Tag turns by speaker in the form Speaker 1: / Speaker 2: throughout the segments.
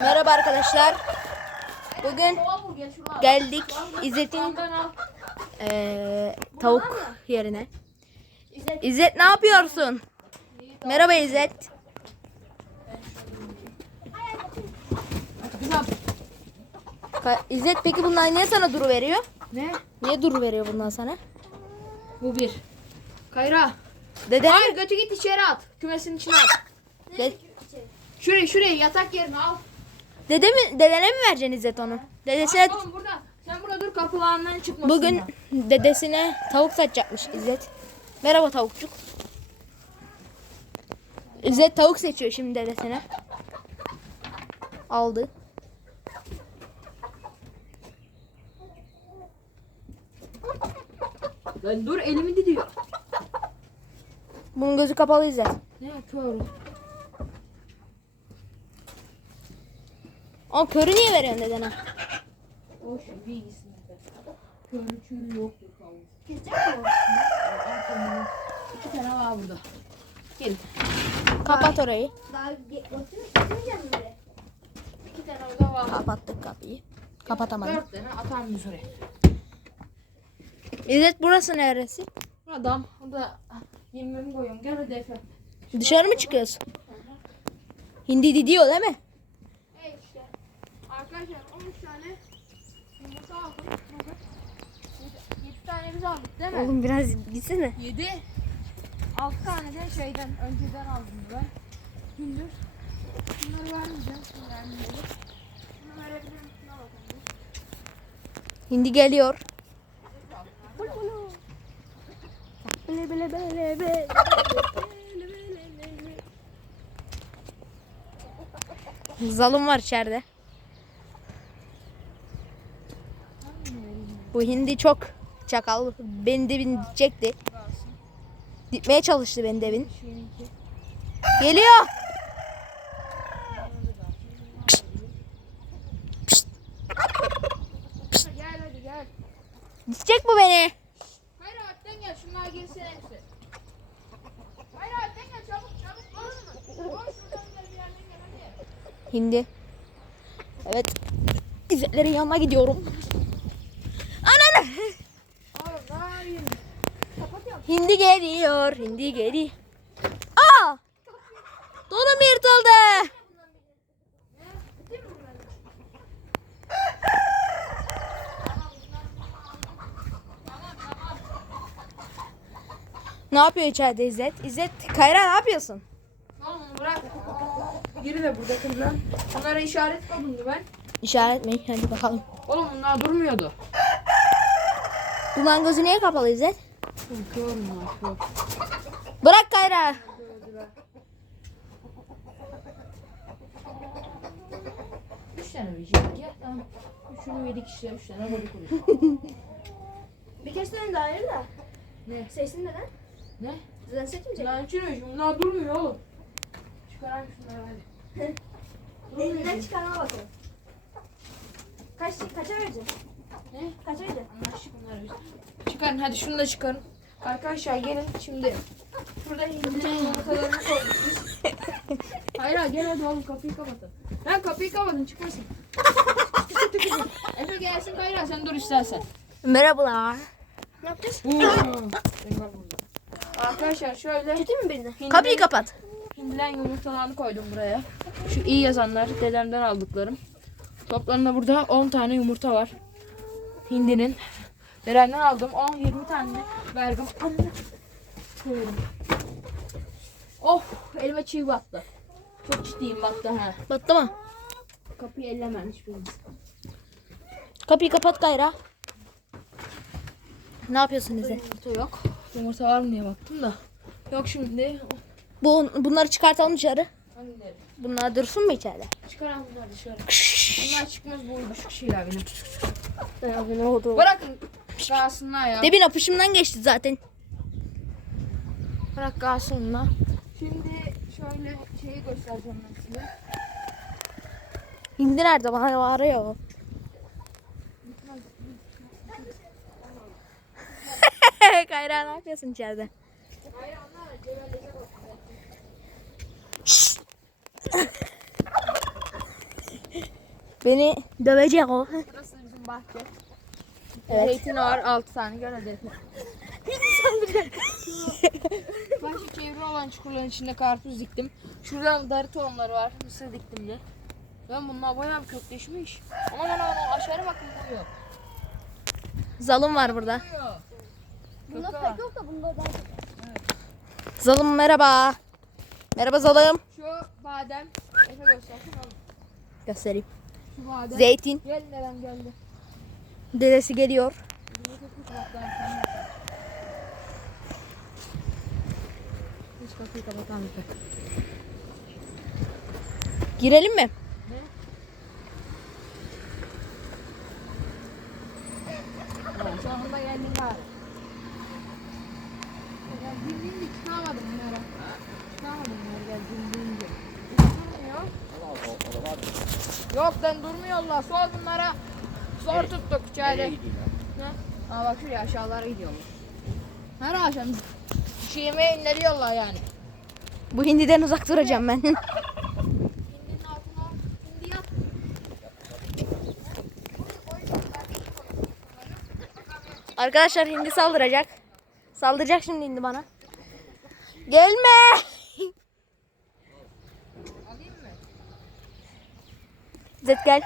Speaker 1: Merhaba arkadaşlar. Bugün geldik İzzet'in eee, tavuk yerine. İzzet ne yapıyorsun? Merhaba İzzet. Ka- İzzet peki bunlar niye sana duru veriyor?
Speaker 2: Ne?
Speaker 1: Niye duru veriyor bundan sana?
Speaker 2: Bu bir. Kayra.
Speaker 1: Dede
Speaker 2: Hayır götü git içeri at. Kümesin içine at.
Speaker 1: de-
Speaker 2: Şuraya şuraya yatak yerine al.
Speaker 1: Dede mi dedene mi vereceksin İzzet onu? Dedesine
Speaker 2: Al oğlum burada. Sen burada dur kapılarından çıkmasın.
Speaker 1: bugün dedesine tavuk satacakmış İzzet. Merhaba tavukçuk. İzzet tavuk seçiyor şimdi dedesine. Aldı.
Speaker 2: Lan dur elimi didiyor.
Speaker 1: Bunun gözü kapalı İzzet.
Speaker 2: Ne yapıyorum?
Speaker 1: O körü niye veriyorsun dedene?
Speaker 2: O şey bilgisinde. Körlü çürü yoktur kavun. İki tane var burada. Gelin.
Speaker 1: Kapat orayı.
Speaker 3: Daha getirmeyeceğim mi?
Speaker 2: İki tane orada var.
Speaker 1: Kapattık kapıyı. Kapatamadım.
Speaker 2: Dört tane atar mıyız oraya?
Speaker 1: İzzet burası neresi?
Speaker 2: Adam. O da 20 koyuyorum. Gel hadi Efe.
Speaker 1: Dışarı mı çıkıyorsun? Hindi diyor değil mi?
Speaker 2: Evet işte. Arkadaşlar 13 tane Bugün. 7 tane biz aldık değil mi?
Speaker 1: Oğlum biraz gitsene.
Speaker 2: 7. 6 tane de şeyden önceden aldım ben. Gündüz. Bunları vermeyeceğim. Şunu vermeyeceğim. Bunu verebilirim.
Speaker 1: Hindi geliyor. Bele bele bele bele. Zalım var içeride. Bu hindi çok çakal. Beni de çekti. Dipmeye çalıştı beni devin. Geliyor.
Speaker 2: Gel hadi gel.
Speaker 1: Ditecek bu beni.
Speaker 2: Hayır Alp'ten gel. Şunlar girsin hepsi. Hayır Alp'ten gel. Çabuk çabuk. Koş mu? Koş şuradan gel bir yerden gel hadi.
Speaker 1: Hindi. Evet. İzzetlerin yanına gidiyorum. Ananı.
Speaker 2: Oğlum daha iyi.
Speaker 1: Hindi geliyor. Hindi geliyor. Aa! Donum yırtıldı. Ne yapıyor içeride İzzet? İzzet, Kayra ne yapıyorsun?
Speaker 2: Oğlum onu bırak. Biri de burada kızlar. Onlara işaret kabındı ben.
Speaker 1: İşaret mi? Hadi bakalım.
Speaker 2: Oğlum bunlar durmuyordu.
Speaker 1: Ulan gözü niye kapalı İzzet? Bırak Kayra.
Speaker 2: Üç tane verecek ya. Tamam. Üçünü yedik işte. Üç tane koyduk.
Speaker 3: Birkaç tane daha ayır da.
Speaker 2: Ne?
Speaker 3: Seçsin neden?
Speaker 2: Ne?
Speaker 3: Zaten seçmeyecek.
Speaker 2: Lan üçünü. Bunlar durmuyor oğlum. Çıkaran şunları hadi.
Speaker 3: Elinden çıkarma bakalım. Kaç, kaça vereceksin?
Speaker 2: Ne?
Speaker 3: Kaça vereceksin?
Speaker 2: Anlaştık bunları biz. Çıkarın hadi şunu da çıkarın. Arkadaşlar gelin şimdi. Şurada hindilerin yumurtalarını koyduk. Hayır hayır gel hadi oğlum kapıyı kapatın. Ben kapıyı kapatın çıkmasın. Efe gelsin Kayra sen dur istersen.
Speaker 1: Merhabalar.
Speaker 3: Ne yapacağız?
Speaker 2: Arkadaşlar şöyle
Speaker 3: Kötü mü birine?
Speaker 2: hindilerin,
Speaker 1: Kapıyı kapat.
Speaker 2: hindilen yumurtalarını koydum buraya. Şu iyi yazanlar dedemden aldıklarım. Toplamda burada 10 tane yumurta var. Hindinin. Dedemden aldım 10-20 tane verdim. Of elime çiğ battı. Çok ciddiyim battı ha.
Speaker 1: Battı mı?
Speaker 2: Kapıyı ellemen hiçbiriniz.
Speaker 1: Kapıyı kapat Kayra. Ne yapıyorsun İzzet?
Speaker 2: Yumurta yok. Yumurta var mı diye baktım da. Yok şimdi.
Speaker 1: Bu, bunları çıkartalım dışarı.
Speaker 2: Hangileri?
Speaker 1: Bunlar dursun mu içeride?
Speaker 2: Çıkaran bunlar dışarı. Bunlar çıkmaz bu uyuşuk şeyler benim.
Speaker 1: Abi ne oldu?
Speaker 2: Bırakın. Kalsınlar ya.
Speaker 1: Debin apışımdan geçti zaten.
Speaker 2: Bırak kalsınlar. Şimdi şöyle şeyi göstereceğim ben size.
Speaker 1: Hindi nerede? Bana bağırıyor. Kayra ne yapıyorsun içeride?
Speaker 2: Hayranlar cebelleyecek olsun.
Speaker 1: Beni dövecek o.
Speaker 2: Burası bizim bahçe.
Speaker 1: Evet.
Speaker 2: Zeytin var 6 tane gel hadi. Bahçe çevre olan çukurların içinde karpuz diktim. Şurada darı tohumları var. Mısır diktim de. Ben bunlar bayağı bir kökleşmiş. Ama ben onu aşağı bakın koyuyor.
Speaker 1: Zalım var burada.
Speaker 3: Bunda pek yok da bunda daha çok.
Speaker 1: Zalım merhaba. Merhaba Zalım.
Speaker 2: Şu badem. Efe göstersin oğlum.
Speaker 1: Göstereyim. Zeytin.
Speaker 2: Gel neden geldi.
Speaker 1: Dedesi geliyor.
Speaker 2: Hiç kapıyı tek.
Speaker 1: Girelim mi?
Speaker 2: Ya, sonunda geldin bari. Ya dinleyin de çıkamadım bunlara. Çıkamadım bunları gel dinleyin de. Durmuyor. Yok lan durmuyorlar. Sor bunlara. Sor tuttuk içeride. Ne? Aa bak şuraya aşağılara gidiyorlar. Her akşam yemeğe inleriyorlar yani.
Speaker 1: Bu hindiden uzak duracağım ben. Arkadaşlar hindi saldıracak. Saldıracak şimdi hindi bana. Gelme.
Speaker 2: Alayım mı?
Speaker 1: Zet gel.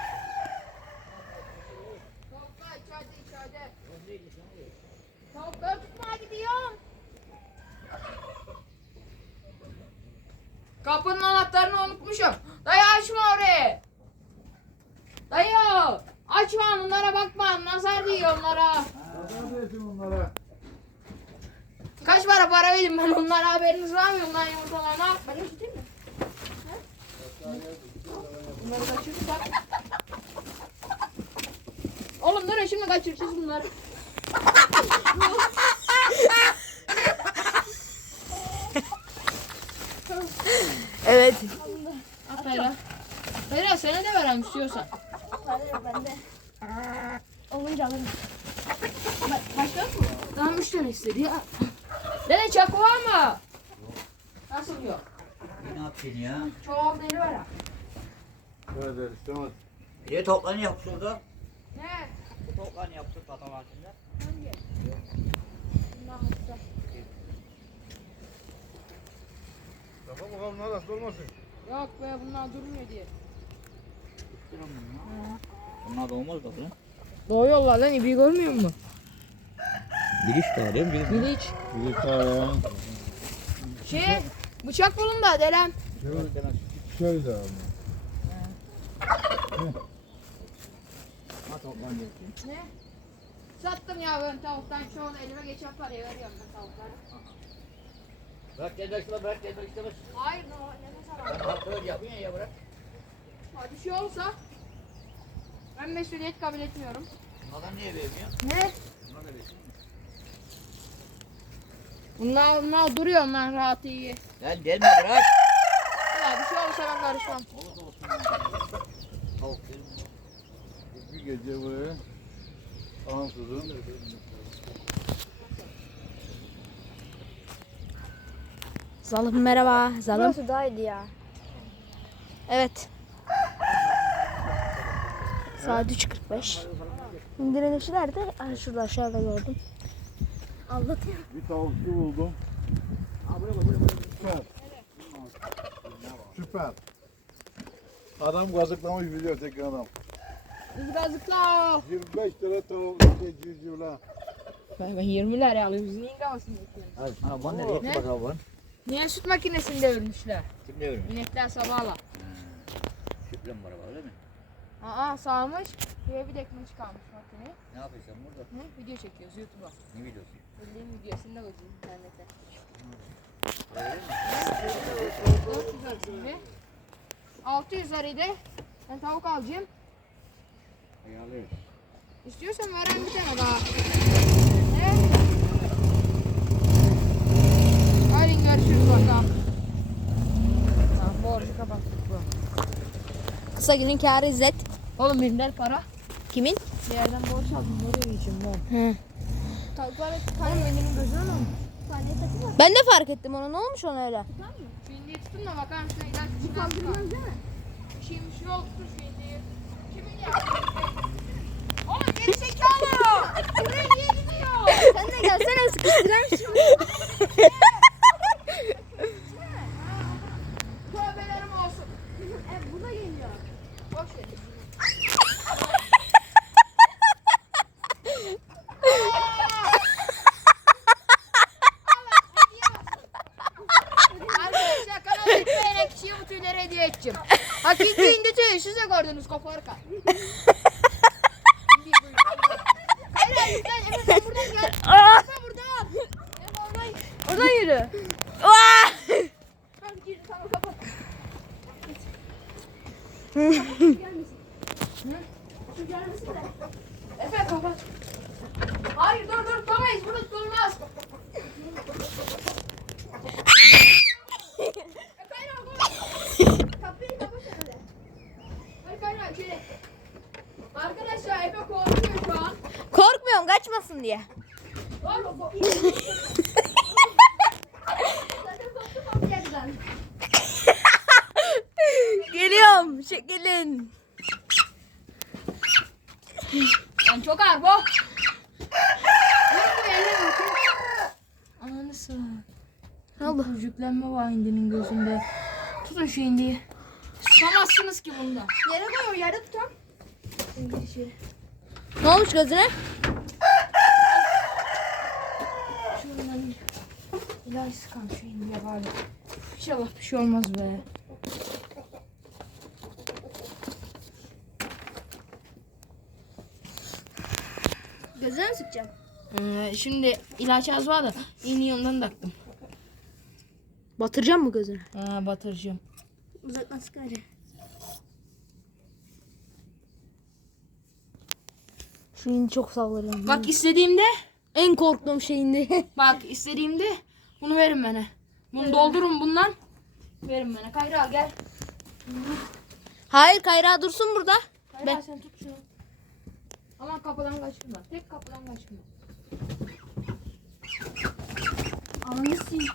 Speaker 2: Kapının anahtarını unutmuşum. Dayı açma orayı. Dayı açma onlara bakma. Nazar diyor onlara.
Speaker 4: onlara.
Speaker 2: Kaç para para verdim ben onlara haberiniz var mı onların yumurtalarına?
Speaker 3: Benim tutayım mı?
Speaker 2: Bunları kaçırırsak. Oğlum dur şimdi kaçıracağız bunları.
Speaker 1: Evet.
Speaker 2: At Feyla. Feyla sana de verem istiyorsan.
Speaker 3: Bende yok bende. Olunca alırım.
Speaker 2: Başka yok mu? Daha müşteri istedi ya. Dede çakı var mı? Nasıl yok?
Speaker 5: Ne yapıyorsun ya?
Speaker 2: Çoğal deli var ha.
Speaker 4: Evet istemez.
Speaker 5: Niye toplanı yaptı orada?
Speaker 2: Ne?
Speaker 5: Toplanı yaptı patavaatında.
Speaker 4: Kafa bakalım ne nasıl olmasın.
Speaker 2: Yok be bunlar durmuyor diye.
Speaker 5: Bunlar da olmaz da bu.
Speaker 2: Doğuyorlar lan ibi görmüyor musun?
Speaker 5: Biliş daha değil mi?
Speaker 2: Biliç.
Speaker 4: Bir tane.
Speaker 2: Şey bıçak bulun da delem.
Speaker 4: Şöyle abi.
Speaker 2: Ne? Sattım ya ben tavuktan çoğunu elime geçen parayı veriyorum ben tavuklara.
Speaker 5: Bırak gel şuna bırak gel istemez.
Speaker 2: Hayır no, nefes alamam.
Speaker 5: Böyle yapıyorsun ya bırak.
Speaker 2: Ha, Bir şey olsa ben mesuliyet kabul etmiyorum.
Speaker 5: Bunlardan niye vermiyor?
Speaker 2: Ne?
Speaker 5: Bunlar da versin.
Speaker 2: Bunlar, bunlar duruyor onlar rahat iyi.
Speaker 5: Lan gelme bırak.
Speaker 2: Ya bir şey olursa ben karışmam.
Speaker 5: Olur olsun.
Speaker 4: Bir gece buraya. Ansızın.
Speaker 1: Zalım merhaba. Zalım.
Speaker 3: Burası daha iyiydi ya.
Speaker 1: Evet. Saat 3.45. Hindirin eşi nerede? Ah, şurada aşağıda gördüm. Aldatıyor.
Speaker 4: Bir tavukçu buldum. Süper. Süper. Adam gazıklamış biliyor tek adam.
Speaker 2: Biz gazıkla.
Speaker 4: 25 lira tavuk civcivler.
Speaker 2: Ben, ben 20 lira alıyorum. Biz neyin kafasını bekliyoruz?
Speaker 5: Ha bana nereye
Speaker 2: Ne?
Speaker 5: yaptı bakalım?
Speaker 2: Niye süt makinesinde ölmüşler?
Speaker 5: Kim ne vermiş?
Speaker 2: İnekler sabahla.
Speaker 5: Şükrem var abi değil mi?
Speaker 2: Aa sağmış. Şuraya bir dekme çıkarmış makineyi.
Speaker 5: Ne yapıyorsun burada?
Speaker 2: Ne? Video çekiyoruz YouTube'a.
Speaker 5: Ne videosu?
Speaker 2: Bildiğim videosunu da koyacağız internete.
Speaker 5: Öyle mi?
Speaker 2: 400 lira şimdi. 600 liraydı. Ben tavuk alacağım.
Speaker 5: Ayarlıyor.
Speaker 2: İstiyorsan veren bir tane daha. Ne? Hadi görüşürüz bakalım. Tamam borcu kapattık bu.
Speaker 1: Kısa günün kârı İzzet.
Speaker 2: Oğlum birinden para.
Speaker 1: Kimin?
Speaker 2: Bir yerden borç aldım. Nereye geçeyim ben?
Speaker 1: Hı.
Speaker 3: Tavuklar
Speaker 2: Oğlum benim gözüme ne
Speaker 1: ben de fark ettim ona. Ne olmuş ona öyle?
Speaker 2: Şimdi tutun da bakar mısın? İlaç Bu
Speaker 3: kaldırmaz değil mi?
Speaker 2: Şimdi şuraya. Kimin yaptı? Oğlum geri zekalı. Buraya niye gidiyor? Sen de gelsene sıkıştıran şimdi. Siz de gördünüz koparka. Hayır hayır lütfen Efe sen buradan gel. Efe buradan. Efe oradan.
Speaker 1: Oradan yürü.
Speaker 2: Tamam gir tamam kapat. Efe kapat. Hayır dur dur tutamayız burada tutulmaz. E, Kayra dur. Kapıyı kapat Efe. Hadi Kayra içeri. Arkadaşlar Efe korkuyor şu an.
Speaker 1: Kaçmasın diye. Geliyorum. Çekilin.
Speaker 2: Lan çok ağır bu. Ananı sağ.
Speaker 1: Oldu?
Speaker 2: Yüzüklenme var hindinin gözünde. Tutun şu hindiyi. Tutamazsınız ki bunda.
Speaker 3: Yere koyuyorum yere tutam.
Speaker 1: Ne olmuş gözüne?
Speaker 2: Şundan ilaç sıkan şu hindiye bari. İnşallah bir şey olmaz be.
Speaker 3: Gözüne mi sıkacağım?
Speaker 2: Ee, şimdi ilaç az var da iğneyi ondan taktım.
Speaker 1: Batıracağım mı gözüne?
Speaker 2: Ha, batıracağım.
Speaker 3: Uzaktan sık hadi.
Speaker 1: Şu indi çok sallarım.
Speaker 2: Bak istediğimde
Speaker 1: En korktuğum şey indi.
Speaker 2: Bak istediğimde bunu verin bana. Bunu doldurun bundan. Verin bana. Kayra gel.
Speaker 1: Hayır Kayra dursun burada.
Speaker 2: Kayra
Speaker 1: Ben-
Speaker 2: sen tut şunu. Aman kapıdan kaçırma. Tek kapıdan kaçırma.
Speaker 3: Ananı sil.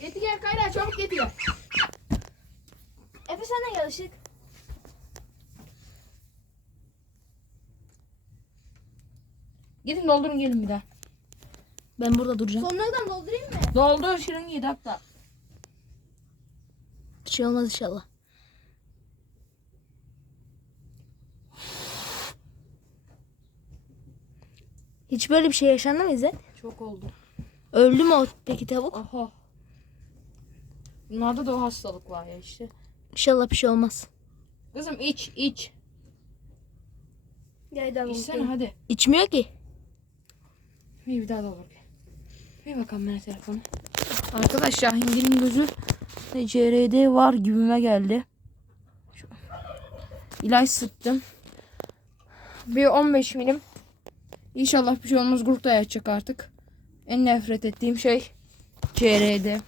Speaker 2: Getir gel Kayra çabuk getir.
Speaker 3: Efe sen de gel ışık.
Speaker 2: Gidin doldurun gelin bir daha.
Speaker 1: Ben burada duracağım.
Speaker 3: Sonradan doldurayım mı?
Speaker 2: Doldur şırıngayı da hatta.
Speaker 1: Bir şey olmaz inşallah. Hiç böyle bir şey yaşandı mı İzzet?
Speaker 2: Çok oldu.
Speaker 1: Öldü mü o peki tavuk?
Speaker 2: Aha. Bunlarda da o hastalık var ya işte.
Speaker 1: İnşallah bir şey olmaz.
Speaker 2: Kızım iç iç.
Speaker 3: Gel daha
Speaker 2: İçsene hadi.
Speaker 1: İçmiyor ki.
Speaker 2: Bir bir daha doldur. Bir bakalım bana telefonu. Arkadaşlar hindinin gözü CRD var gibime geldi. Şu. İlaç sıktım. Bir 15 milim. İnşallah bir şey olmaz. Grupta yatacak artık. En nefret ettiğim şey CRD.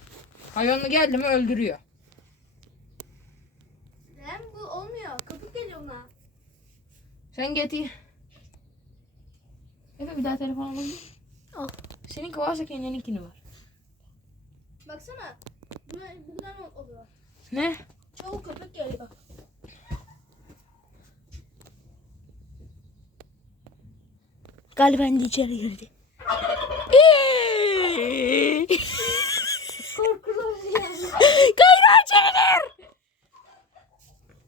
Speaker 2: Hayvanlı geldi mi öldürüyor.
Speaker 3: Hem bu olmuyor. Kapı geliyor ona.
Speaker 2: Sen getir. Efe bir daha telefon alalım.
Speaker 1: Al.
Speaker 2: Seninki varsa kendininkini var.
Speaker 3: Baksana. Buna, buradan oluyor.
Speaker 2: Ne?
Speaker 3: Çoğu köpek geliyor.
Speaker 1: Galiba indi içeri girdi. Kayra içeri gir.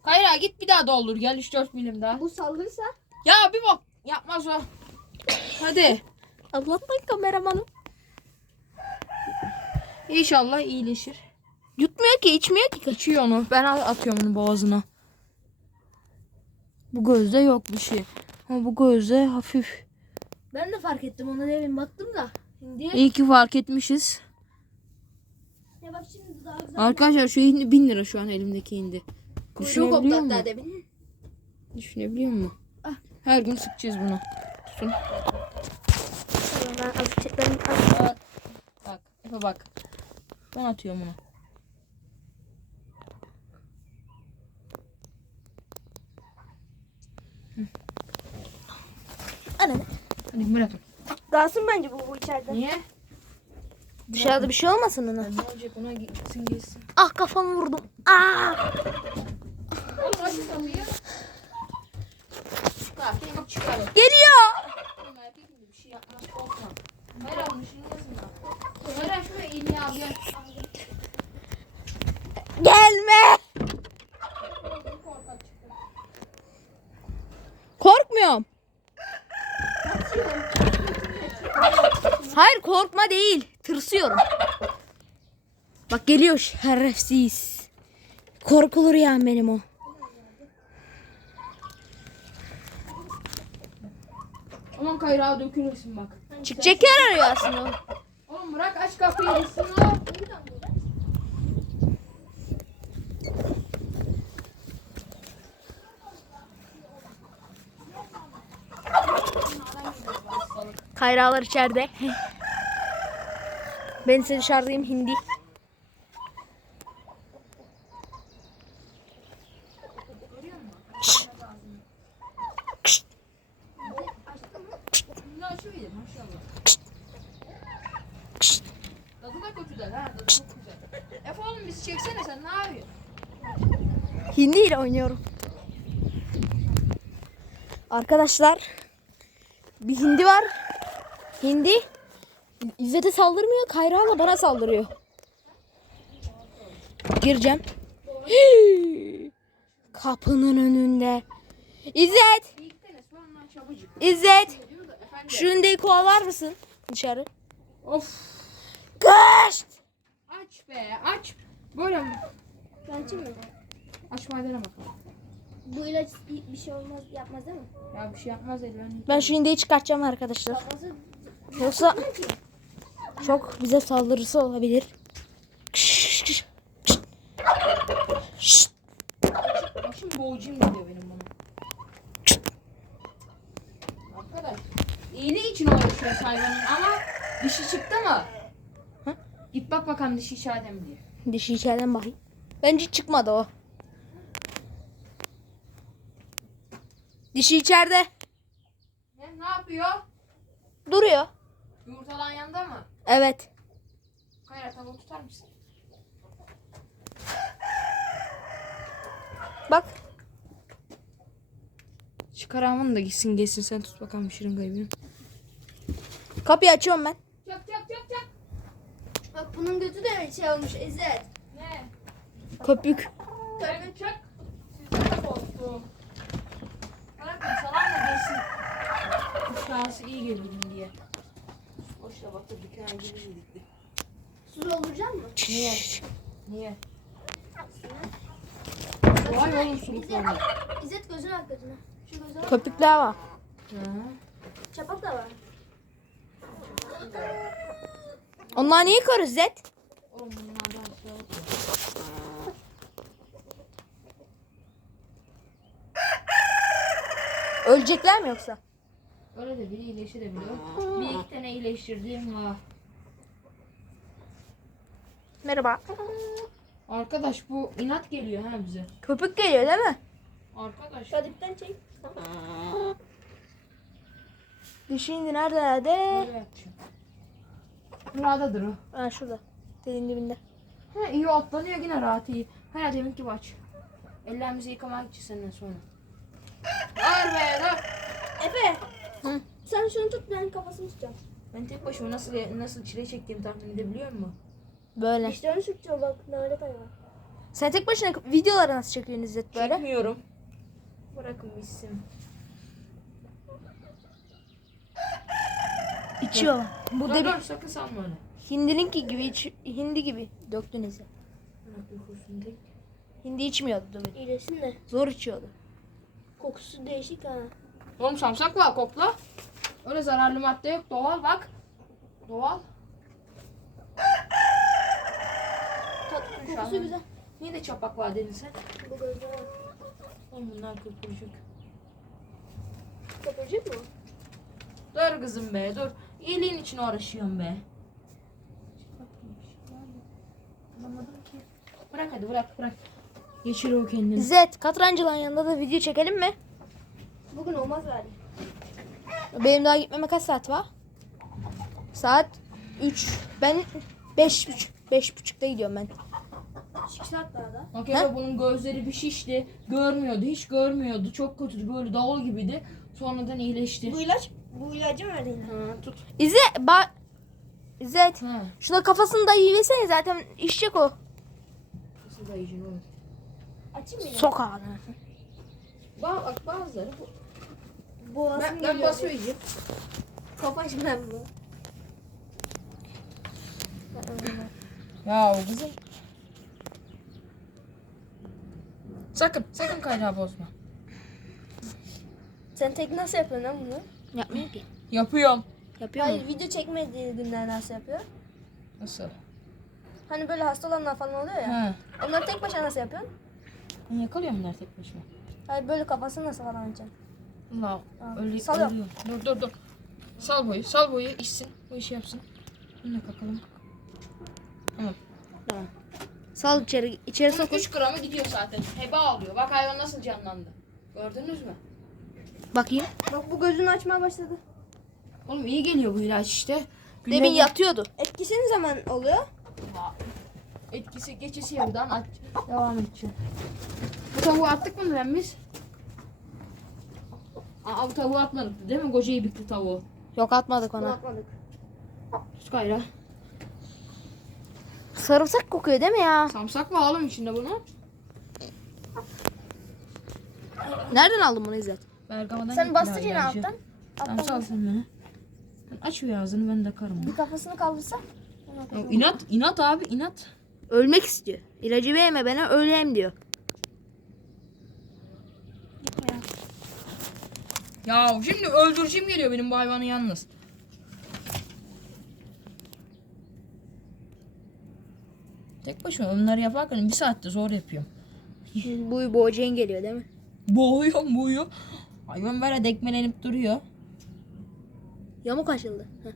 Speaker 2: Kayra git bir daha doldur gel 3-4 milim daha.
Speaker 3: Bu saldırırsa
Speaker 2: Ya bir bak yapmaz o. Hadi.
Speaker 1: Anlatmayın kameramanım.
Speaker 2: İnşallah iyileşir.
Speaker 1: Yutmuyor ki içmiyor ki.
Speaker 2: İçiyor onu. Ben atıyorum onu boğazına. Bu gözde yok bir şey. Ama bu gözde hafif.
Speaker 3: ben de fark ettim ona demin baktım da. Şimdi
Speaker 2: İyi ki fark etmişiz.
Speaker 3: ya bak şimdi daha güzel.
Speaker 2: Arkadaşlar şu hindi 1000 lira şu an elimdeki hindi.
Speaker 3: Kuyruğu koptu hatta demin.
Speaker 2: Düşünebiliyor musun? Her gün sıkacağız bunu. Tutun.
Speaker 3: Ben azıcık ben az
Speaker 2: Bak. Efe bak. Ben atıyorum bunu.
Speaker 1: Ana.
Speaker 2: Hadi bırakın.
Speaker 3: Kalsın bence bu, bu içeride.
Speaker 2: Niye?
Speaker 1: Dışarıda bir şey olmasın ona.
Speaker 2: Ne olacak ona gitsin geçsin.
Speaker 1: Ah kafamı vurdum. Ah.
Speaker 2: Oğlum açın kapıyı. Çıkarın.
Speaker 1: Geliyor
Speaker 2: şey yapmaz korkma. Hayır almış yazma. Hayır şuraya İlmi abi.
Speaker 1: Gelme. Korkmuyorum. Hayır korkma değil. Tırsıyorum. Bak geliyor şerefsiz. Korkulur ya benim o.
Speaker 2: Aman kayrağı dökülürsün bak.
Speaker 1: Çıkacak yer arıyor aslında.
Speaker 2: Oğlum bırak aç kapıyı o.
Speaker 1: Kayralar içeride. ben size dışarıdayım hindi.
Speaker 2: Bunu açıverir maşallah. Tadı da kötü değil ha. Tadı çok güzel. Efe oğlum biz çeksene sen ne yapıyorsun?
Speaker 1: Hindi ile oynuyorum. Arkadaşlar bir hindi var. Hindi İzzet'e saldırmıyor. Kayra'la bana saldırıyor. Gireceğim. Kapının önünde. İzzet! İzzet! Şu öndeyi kovalar mısın? Dışarı.
Speaker 2: Of.
Speaker 1: Kaç!
Speaker 2: Aç be aç. Böyle mi?
Speaker 3: Ben açayım mı?
Speaker 2: Aç madene bakalım.
Speaker 3: Bu ilaç bir şey olmaz yapmaz değil mi?
Speaker 2: Ya bir şey yapmaz elden.
Speaker 1: Ben şu hindiyi çıkartacağım arkadaşlar.
Speaker 3: Babası
Speaker 1: Yoksa çok bize saldırısı olabilir.
Speaker 2: Başım boğucuyum diyor benim bana. Arkadaş. İyiliği için uğraşıyor hayvanın ama dişi çıktı mı?
Speaker 1: Hı?
Speaker 2: Git bak bakalım dişi içeride mi diye.
Speaker 1: Dişi içeriden bakayım. Bence çıkmadı o. Dişi içeride.
Speaker 2: Ne, ne yapıyor?
Speaker 1: Duruyor.
Speaker 2: Yumurtalan yanında mı?
Speaker 1: Evet.
Speaker 2: Kayra tavuğu tutar mısın?
Speaker 1: Bak.
Speaker 2: Çıkar almanı da gitsin geçsin sen tut bakalım şırıngayı benim.
Speaker 1: Kapıyı açıyorum ben.
Speaker 2: Çak çak çak çak.
Speaker 3: Bak bunun götü de şey olmuş İzzet.
Speaker 2: Ne?
Speaker 1: Köpük.
Speaker 2: Tabii çak. Sizde de korktum. Kuş tanesi iyi geliyor diye. Boşta batırdık ha gibi de.
Speaker 3: Su dolduracak mı?
Speaker 2: Niye? Niye? Vay oğlum suluklarını.
Speaker 3: İzzet gözüne bak gözüne. Şu gözüne.
Speaker 1: Köpükler var.
Speaker 3: Çapak da var.
Speaker 1: Onlar niye kör İzzet?
Speaker 2: Oğlum bunlardan şey yok.
Speaker 1: Ölecekler mi yoksa?
Speaker 2: Öyle de biri iyileştirebiliyor. Bir iki tane iyileştirdiğim var.
Speaker 1: Merhaba.
Speaker 2: Arkadaş bu inat geliyor ha bize.
Speaker 1: Köpük geliyor değil mi?
Speaker 2: Arkadaş.
Speaker 3: Kadipten çek.
Speaker 1: Dişi hindi nerede nerede?
Speaker 2: Böyle yapacağım. Buradadır o.
Speaker 1: Ha şurada. Dediğin dibinde.
Speaker 2: Ha iyi otlanıyor yine rahat iyi. Hala demin gibi aç. Ellerimizi yıkamak için senden sonra. Dur be dur.
Speaker 3: Efe.
Speaker 1: Hı.
Speaker 3: Sen şunu tut ben kafasını tutacağım.
Speaker 2: Ben tek başıma nasıl nasıl çile çektiğimi tahmin edebiliyor musun?
Speaker 1: Böyle.
Speaker 3: İşte onu sürtüyor bak böyle kayıyor.
Speaker 1: Sen tek başına videoları nasıl çekiyorsun İzzet böyle?
Speaker 2: Çekmiyorum. Bırakın bitsin.
Speaker 1: İçiyor. Bu
Speaker 2: Dur
Speaker 1: da bir
Speaker 2: dur sakın sanma öyle.
Speaker 1: hindininki gibi iç, hindi gibi döktün
Speaker 2: tek.
Speaker 1: Hindi içmiyordu da
Speaker 3: İyileşsin de.
Speaker 1: Zor içiyordu.
Speaker 3: Kokusu değişik ha.
Speaker 2: Oğlum samsak var kokla. Öyle zararlı madde yok doğal bak. Doğal.
Speaker 3: Tat, kokusu güzel.
Speaker 2: Niye de çapak var dedin sen?
Speaker 3: Bu bak.
Speaker 2: Oğlum bunlar köpürcük.
Speaker 3: Kopacak mı?
Speaker 2: Dur kızım be dur. İyiliğin için uğraşıyorum be. Anlamadım ki. Bırak hadi bırak bırak. Geçir o kendini.
Speaker 1: İzzet katrancıların yanında da video çekelim mi?
Speaker 3: Bugün olmaz galiba.
Speaker 1: Benim daha gitmeme kaç saat var? Saat 3. Ben 5 buçuk. 5 buçukta gidiyorum ben.
Speaker 3: 2 saat daha da.
Speaker 2: Bak ya bunun gözleri bir şişti. Görmüyordu. Hiç görmüyordu. Çok kötüydü. Böyle davul gibiydi. Sonradan iyileşti.
Speaker 3: Bu ilaç, bu ilacı mı verdin?
Speaker 2: Ha, tut.
Speaker 1: İzzet ba İzzet
Speaker 2: Ha.
Speaker 1: şuna kafasını da iyi versene zaten içecek o.
Speaker 2: Nasıl dayıcın oğlum?
Speaker 3: Açayım mı?
Speaker 1: Sok
Speaker 2: bak bazıları bu.
Speaker 3: Boğazım
Speaker 2: Ben, ben yiyeyim.
Speaker 3: Kapaş ben bu.
Speaker 2: Ya kızım. Sakın, sakın kaynağı bozma.
Speaker 3: Sen tek nasıl yapıyorsun lan bunu?
Speaker 1: Yapmıyor ki.
Speaker 2: Yapıyorum.
Speaker 1: Yapıyor mu?
Speaker 3: Hayır video çekmediği günler nasıl yapıyor?
Speaker 2: Nasıl?
Speaker 3: Hani böyle hasta olanlar falan oluyor ya.
Speaker 2: Ha.
Speaker 3: Onları tek başına nasıl yapıyorsun?
Speaker 2: Ben yakalıyorum bunları tek başıma.
Speaker 3: Hayır böyle kafasını nasıl falan açacaksın?
Speaker 2: Allah
Speaker 3: Tamam.
Speaker 2: öyle
Speaker 3: Salıyorum.
Speaker 2: ölüyor. Dur dur dur. Sal boyu, sal boyu içsin. Bu işi yapsın. Bunu kakalım. Tamam.
Speaker 1: Sal içeri, içeri sokun.
Speaker 2: 3 gramı gidiyor zaten. Heba alıyor. Bak hayvan nasıl canlandı. Gördünüz mü?
Speaker 1: Bakayım.
Speaker 3: Bak bu gözünü açmaya başladı.
Speaker 2: Oğlum iyi geliyor bu ilaç işte.
Speaker 1: Demin yatıyordu.
Speaker 3: Etkisi ne zaman oluyor?
Speaker 2: Etkisi geçisi yarıdan aç. Devam edeceğim. Bu tavuğu attık mı ben biz? Aa bu tavuğu atmadık değil mi? Koca ibikli tavuğu.
Speaker 1: Yok atmadık ona.
Speaker 3: Atmadık.
Speaker 2: Tut gayra.
Speaker 1: Sarımsak kokuyor değil mi ya?
Speaker 2: Samsak mı oğlum içinde bunu?
Speaker 1: Nereden aldın bunu İzzet?
Speaker 2: Bergama'dan
Speaker 3: Sen bastır yine alttan.
Speaker 2: Tamam sal
Speaker 3: bas.
Speaker 2: sen beni. Aç bir ağzını ben de karım.
Speaker 3: Bir kafasını kaldırsa.
Speaker 2: Ya, inat, inat abi inat.
Speaker 1: Ölmek istiyor. İlacı verme bana öleyim diyor.
Speaker 2: Ya şimdi öldüreceğim geliyor benim bu hayvanı yalnız. Tek başıma onları yaparken bir saatte zor yapıyorum.
Speaker 1: Bu boğacağın geliyor değil mi?
Speaker 2: Boğuyor boğuyor. Hayvan böyle dekmelenip duruyor.
Speaker 1: Yamuk açıldı. Heh.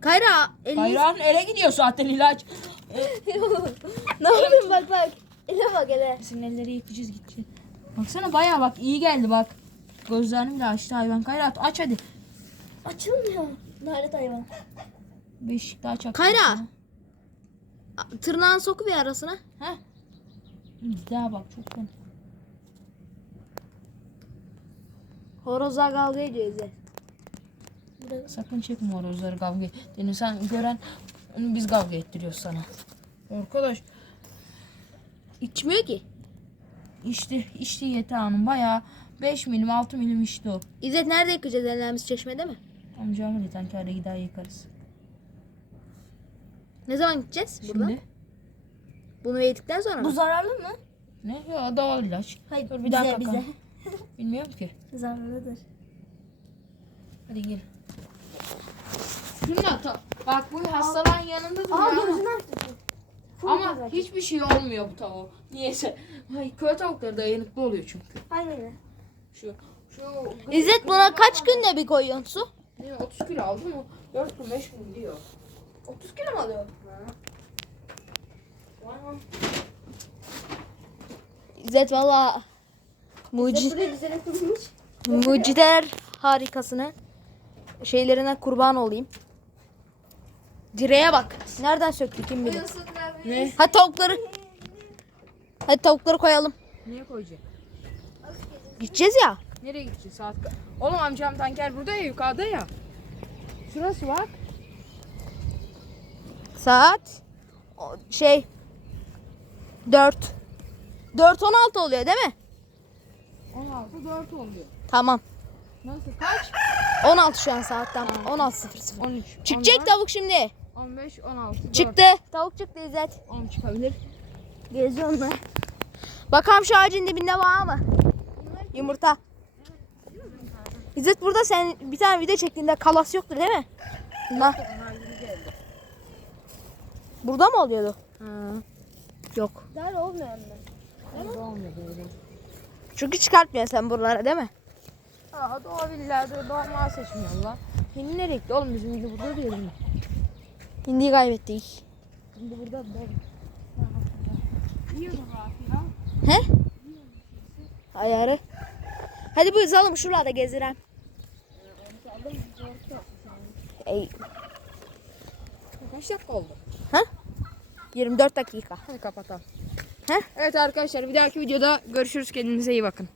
Speaker 1: Kayra elini...
Speaker 2: Bayrağın ele gidiyor zaten ilaç.
Speaker 3: Ne yapayım bak bak. Ele bak ele.
Speaker 2: Senin elleri yıkayacağız gideceğiz. Baksana bayağı bak iyi geldi bak. Gözlerini bile açtı hayvan. Kayra aç hadi.
Speaker 3: Açılmıyor. Lanet hayvan.
Speaker 2: Beşik daha çak.
Speaker 1: Kayra. Tırnağını soku bir arasına.
Speaker 2: Heh. Daha bak çok fena.
Speaker 1: Horozlar kavga ediyor İzzet.
Speaker 2: Sakın çekme horozları kavga ettiğini. Sen gören onu biz kavga ettiriyoruz sana. Arkadaş
Speaker 1: İçmiyor ki.
Speaker 2: işte içti yatağının bayağı 5 milim 6 milim içti o.
Speaker 1: İzzet nerede yıkayacağız ellerimizi çeşmede mi?
Speaker 2: Amcamın tankerde gider yıkarız.
Speaker 1: Ne zaman gideceğiz buradan?
Speaker 2: Şimdi
Speaker 1: Bunu yedikten sonra mı?
Speaker 3: Bu zararlı mı?
Speaker 2: ne? Ya doğal ilaç.
Speaker 3: Hayır
Speaker 2: Dur bir
Speaker 3: bize,
Speaker 2: dakika.
Speaker 3: bize.
Speaker 2: Bilmiyorum ki.
Speaker 3: Zararlıdır.
Speaker 2: Hadi gel. Şunlar ta- bak bu hastalığın yanında
Speaker 3: Aa
Speaker 2: duruyor.
Speaker 3: gözünü açtı.
Speaker 2: Ama hiçbir şey olmuyor bu tavuğu. Niyeyse. Ay, köy tavukları dayanıklı oluyor çünkü.
Speaker 3: Aynen öyle.
Speaker 2: Şu şu
Speaker 1: İzzet buna kaç günde bir koyuyorsun su?
Speaker 2: Ne, 30 kilo aldım o 4 gün 5 gün gidiyor.
Speaker 3: 30 kilo mu alıyor?
Speaker 1: İzzet valla mucit,
Speaker 3: Buraya düzene kurmuş.
Speaker 1: mucideler harikasını şeylerine kurban olayım. Direğe bak. Nereden söktü kim bilir.
Speaker 2: Ne?
Speaker 1: Hadi tavukları. Hadi tavukları koyalım.
Speaker 2: Niye koyacak?
Speaker 1: Gideceğiz ya.
Speaker 2: Nereye gideceğiz saat? Oğlum amcam tanker burada ya yukarıda ya. Şurası bak.
Speaker 1: Saat o- şey 4. 4 16 oluyor değil mi?
Speaker 2: 16 4 oluyor.
Speaker 1: Tamam.
Speaker 2: Nasıl kaç?
Speaker 1: 16 şu an saatten. 16.00.
Speaker 2: 13.
Speaker 1: Çıkacak tavuk şimdi.
Speaker 2: 15 16.
Speaker 1: Çıktı. Tavuk çıktı İzzet.
Speaker 2: 10 çıkabilir.
Speaker 1: Geziyor onlar. Bakalım şu ağacın dibinde var mı? Yumurta. İzzet burada sen bir tane video çektiğinde kalas yoktu değil mi? Bunda. Burada mı oluyordu? Ha. Yok.
Speaker 3: Daha olmuyor anne.
Speaker 1: Çünkü çıkartmıyorsun sen buralara değil mi?
Speaker 2: Aa doğa villada doğa mal seçmiyorlar. Şimdi nereye gitti oğlum bizim burada değil mi?
Speaker 1: Hindiyi kaybettik.
Speaker 2: Şimdi burada rahat ya.
Speaker 1: He? Ayarı. Hadi bu zalım şuralarda gezdiren. Ey,
Speaker 2: Kaç dakika oldu?
Speaker 1: 24 dakika.
Speaker 2: Hadi kapatalım.
Speaker 1: He?
Speaker 2: Evet arkadaşlar bir dahaki videoda görüşürüz. Kendinize iyi bakın.